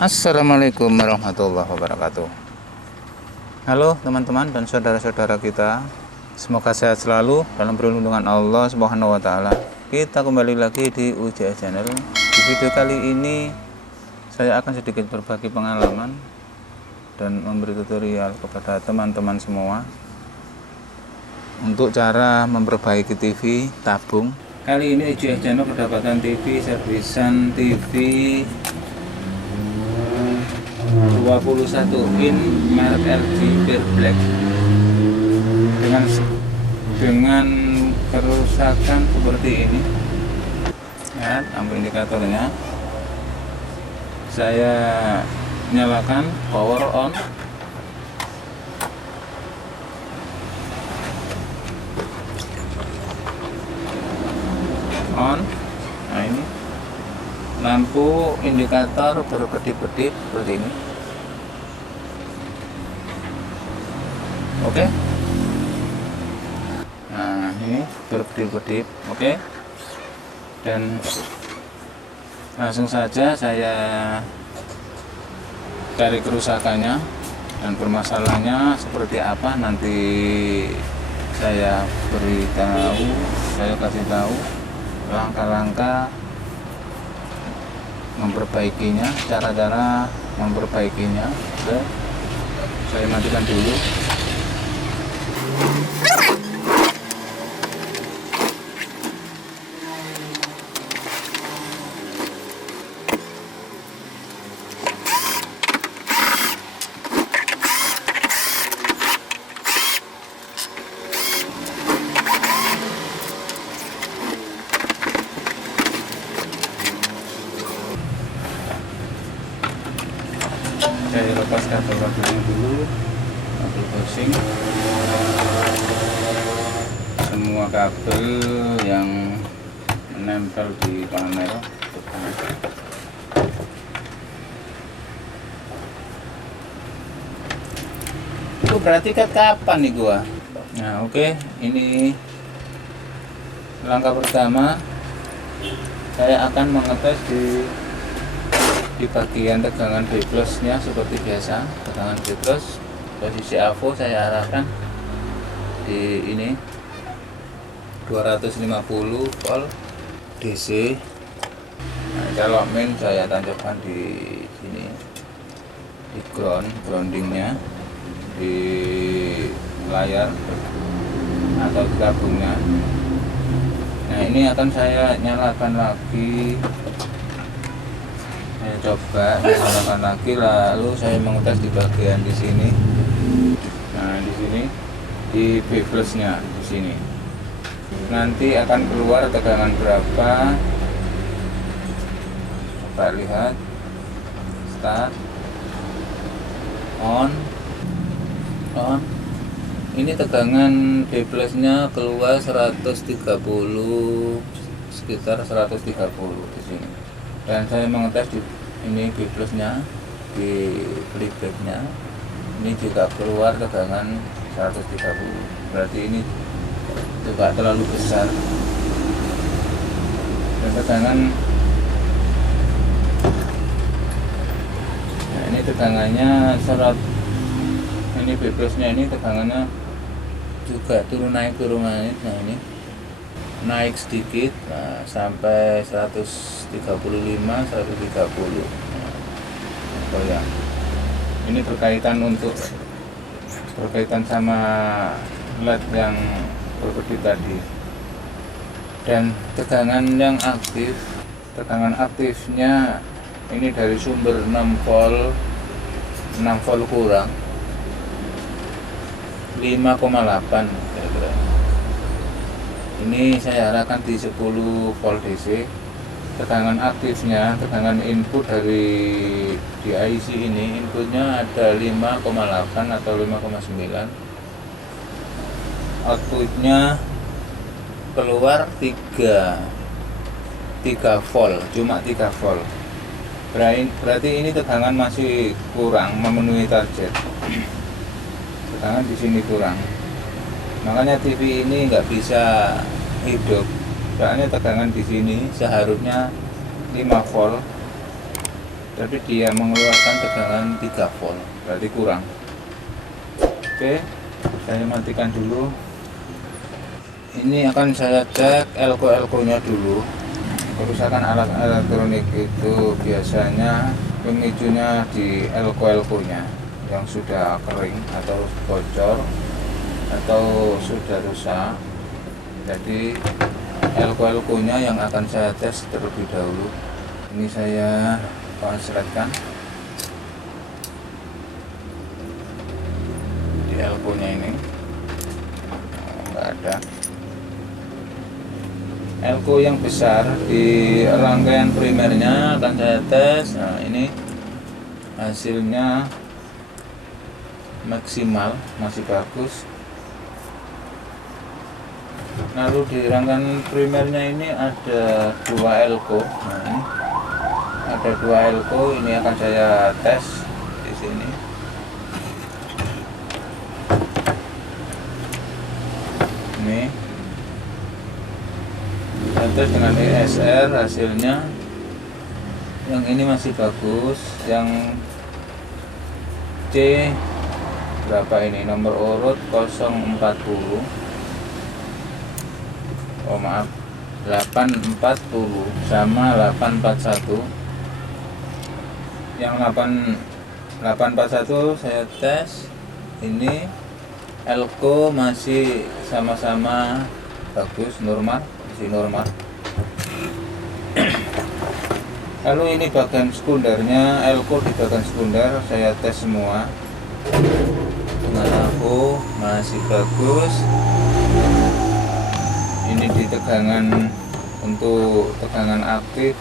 Assalamualaikum warahmatullahi wabarakatuh. Halo teman-teman dan saudara-saudara kita, semoga sehat selalu dalam perlindungan Allah Subhanahu wa Ta'ala. Kita kembali lagi di UJS Channel. Di video kali ini saya akan sedikit berbagi pengalaman dan memberi tutorial kepada teman-teman semua untuk cara memperbaiki TV tabung. Kali ini UJS Channel kedapatan TV servisan TV 21 in merek LG Pearl Black dengan kerusakan seperti ini. Lihat lampu indikatornya. Saya nyalakan power on. Nah ini lampu indikator berkedip-kedip seperti ini. Oke. Nah ini berkedip-kedip. Oke. Dan langsung saja saya cari kerusakannya dan permasalahannya seperti apa, nanti saya beritahu, saya kasih tahu langkah-langkah memperbaikinya, cara-cara memperbaikinya. Oke. Saya matikan dulu. Saya lepas kabel dulu, kabel housing, semua kabel yang menempel di panel. Itu berarti kapan nih gua? Nah oke, ini langkah pertama. Saya akan mengetes di bagian tegangan B plus nya seperti biasa. Tegangan B plus, posisi AVO saya arahkan di ini 250 volt DC. Nah, kalau main saya tancapkan di sini, di groundingnya di layar atau di tabungnya. Nah ini akan saya nyalakan lagi. Saya coba nyalakan lagi, lalu saya mengetes di bagian di sini. Nah di sini di B plusnya di sini. Nanti akan keluar tegangan berapa? Coba lihat. Start. On. Ini tegangan B plusnya keluar 130, sekitar 130 di sini. Dan saya mengetes di ini B plusnya, di playbacknya ini juga keluar tegangan 130. Berarti ini juga terlalu besar. Dan tegangan, nah ini tegangannya ini B plusnya ini tegangannya juga turun naik. Nah ini naik sedikit, nah, sampai 135, 130. Nah, oh ya, ini berkaitan sama LED yang berkedip tadi. Dan tegangan yang aktif, tegangan aktifnya ini dari sumber 6 volt kurang 5,8 kira-kira. Ini saya arahkan di 10 volt DC. Tegangan aktifnya, tegangan input dari di IC ini, inputnya ada 5,8 atau 5,9. Outputnya keluar 3 volt, cuma 3 volt. Berarti ini tegangan masih kurang memenuhi target. Tegangan di sini kurang. Makanya TV ini nggak bisa hidup. Soalnya tegangan di sini seharusnya 5 volt tapi dia mengeluarkan tegangan 3 volt, berarti kurang. Oke, saya matikan dulu. Ini akan saya cek elko nya dulu. Kerusakan alat elektronik itu biasanya pemicunya di elko nya yang sudah kering atau bocor atau sudah rusak. Jadi elko nya yang akan saya tes terlebih dahulu. Ini saya konsletkan di elko nya ini. Enggak ada. Elko yang besar di rangkaian primernya akan saya tes. Nah, ini hasilnya maksimal, masih bagus. Lalu di rangkaian primernya ini ada 2 elko. Nah, ini ada 2 elko, ini akan saya tes di sini. Ini tes dengan ESR, hasilnya yang ini masih bagus, yang C berapa ini, nomor urut 040, oh maaf 840 sama 841. Yang 841 saya tes, ini elko masih sama-sama bagus, normal, normal. Lalu ini bagian sekundernya, elko di bagian sekunder saya tes semua dengan aku masih bagus. Ini di tegangan, untuk tegangan aktif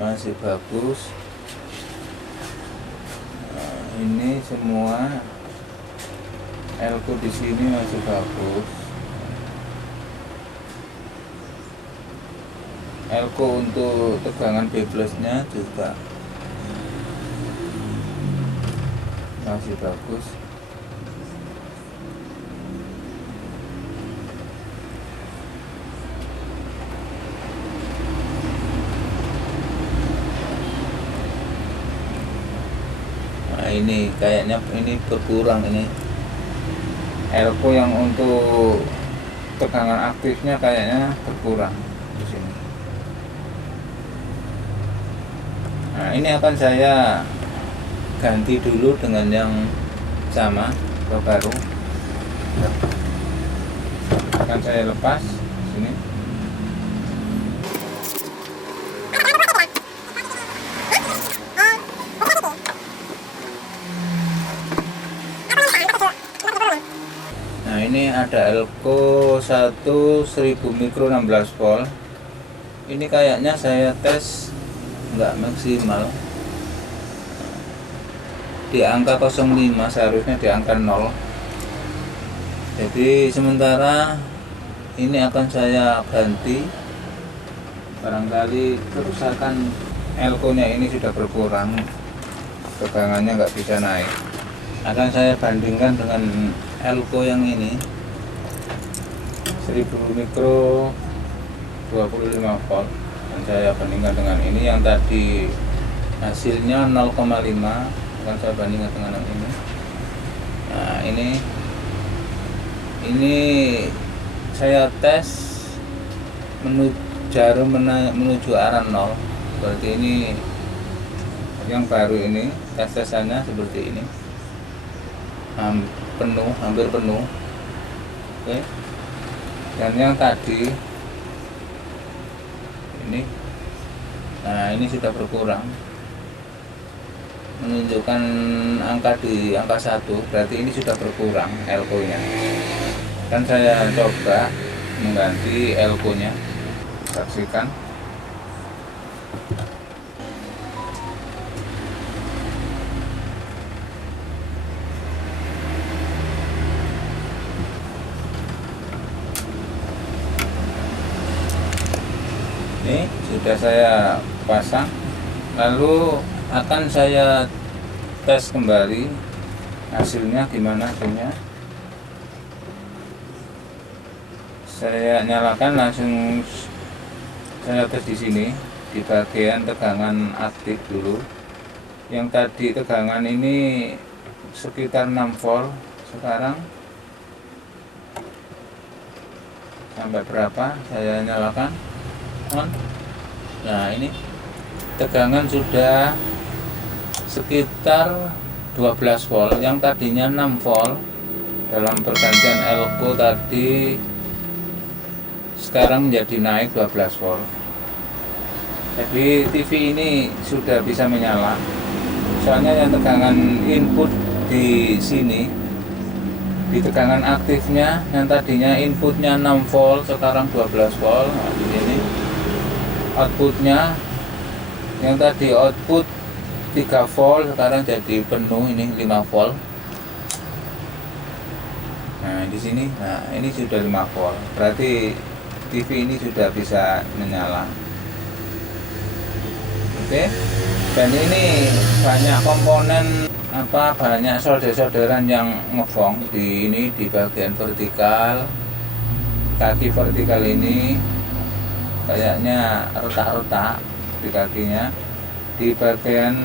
masih bagus. Nah, ini semua elko di sini masih bagus. Elko untuk tegangan B+ nya juga masih bagus. Nah, ini kayaknya ini berkurang ini. Elko yang untuk tegangan aktifnya kayaknya berkurang di sini. Nah, ini akan saya ganti dulu dengan yang sama atau baru. Akan saya lepas sini. Nah, ini ada elko 1000 mikro 16 volt. Ini kayaknya saya tes enggak maksimal. Di angka 05, seharusnya di angka 0. Jadi sementara ini akan saya ganti. Barangkali kerusakan elko nya ini sudah berkurang, tegangannya nggak bisa naik. Akan saya bandingkan dengan elko yang ini 1000 mikro 25 volt, dan saya bandingkan dengan ini yang tadi hasilnya 0,5, akan saya bandingkan dengan yang ini. Nah, ini saya tes menuju arah 0, berarti ini yang baru ini tes-tesannya seperti ini, hampir penuh. Oke. Dan yang tadi ini, nah ini sudah berkurang, menunjukkan angka di angka 1, berarti ini sudah berkurang elko nya. Dan saya coba mengganti elko nya, saksikan. Ini sudah saya pasang, lalu akan saya tes kembali hasilnya gimana. Hasilnya saya nyalakan langsung Saya tes di sini di bagian tegangan aktif dulu. Yang tadi tegangan ini sekitar 6 volt, sekarang sampai berapa saya nyalakan on. Nah, ini tegangan sudah sekitar 12 volt, yang tadinya 6 volt. Dalam pergantian elko tadi sekarang menjadi naik 12 volt. Jadi TV ini sudah bisa menyala. Soalnya yang tegangan input di sini, di tegangan aktifnya yang tadinya inputnya 6 volt sekarang 12 volt. Nah, di sini outputnya yang tadi output 3 volt sekarang jadi penuh, ini 5 volt. Nah, di sini, nah ini sudah 5 volt. Berarti TV ini sudah bisa menyala. Oke. Dan ini banyak komponen banyak solder-solderan yang ngefong di ini, di bagian vertikal. Kaki vertikal ini kayaknya retak-retak di kakinya. Di bagian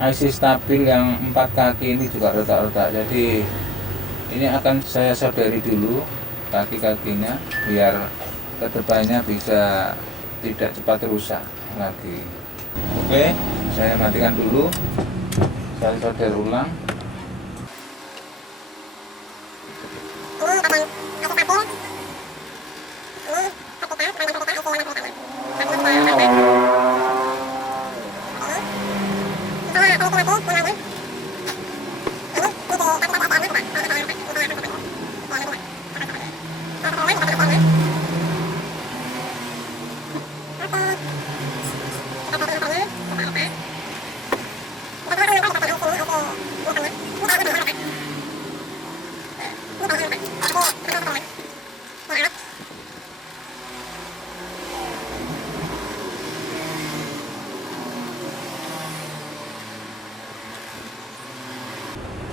IC stabil yang 4 kaki ini juga retak-retak. Jadi ini akan saya solderi dulu kaki-kakinya biar kedepannya bisa tidak cepat rusak lagi. Oke, saya matikan dulu, saya solder ulang.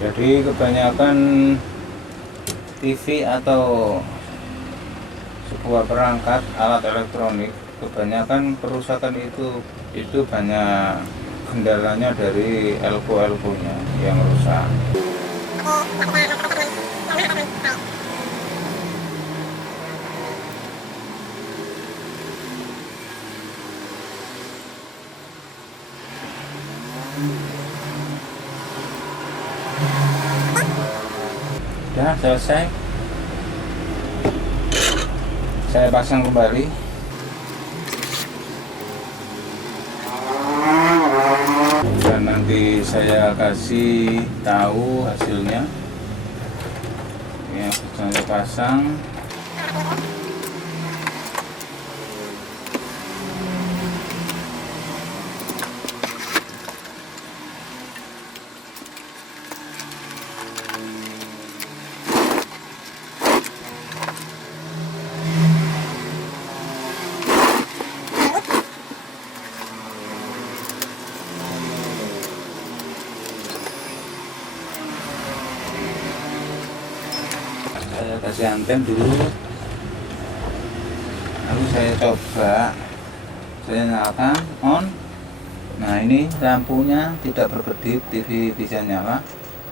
Jadi kebanyakan TV atau sebuah perangkat alat elektronik, kebanyakan kerusakan itu banyak kendalanya dari elko-elkonya yang rusak. Sudah selesai, saya pasang kembali. Dan nanti saya kasih tahu hasilnya. Ya, saya pasang. Saya kasih anten dulu, lalu saya coba, saya nyalakan on. Nah, ini lampunya tidak berkedip, TV bisa nyala.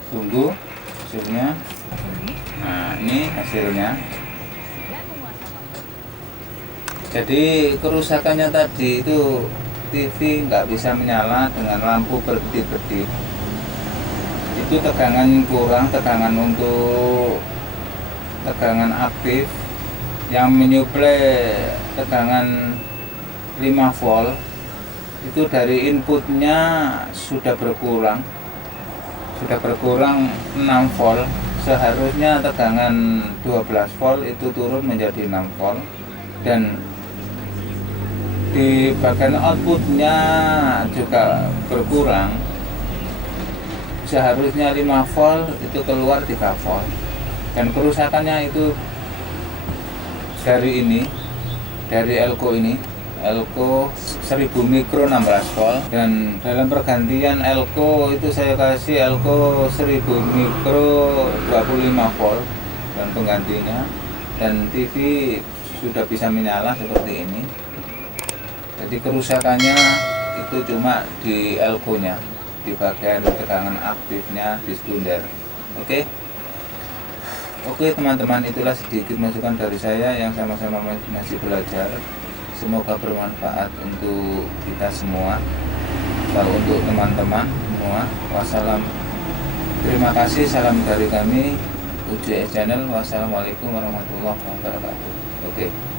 Tunggu hasilnya. Nah, ini hasilnya. Jadi kerusakannya tadi itu TV nggak bisa menyala dengan lampu berkedip-kedip. Itu tegangan kurang, tegangan untuk tegangan aktif yang menyuplai tegangan 5 volt itu dari inputnya sudah berkurang 6 volt. Seharusnya tegangan 12 volt itu turun menjadi 6 volt, dan di bagian outputnya juga berkurang. Seharusnya 5 volt itu keluar 3 volt. Dan kerusakannya itu dari elko ini, elko 1000 mikro 16 volt. Dan dalam pergantian elko itu saya kasih elko 1000 mikro 25 volt dan penggantinya. Dan TV sudah bisa menyala seperti ini. Jadi kerusakannya itu cuma di elko nya, di bagian tegangan aktifnya di sekunder. Oke teman-teman, itulah sedikit masukan dari saya yang sama-sama masih belajar. Semoga bermanfaat untuk kita semua, kalau untuk teman-teman semua. Wassalam, terima kasih, salam dari kami UJS Channel. Wassalamualaikum warahmatullahi wabarakatuh. Oke.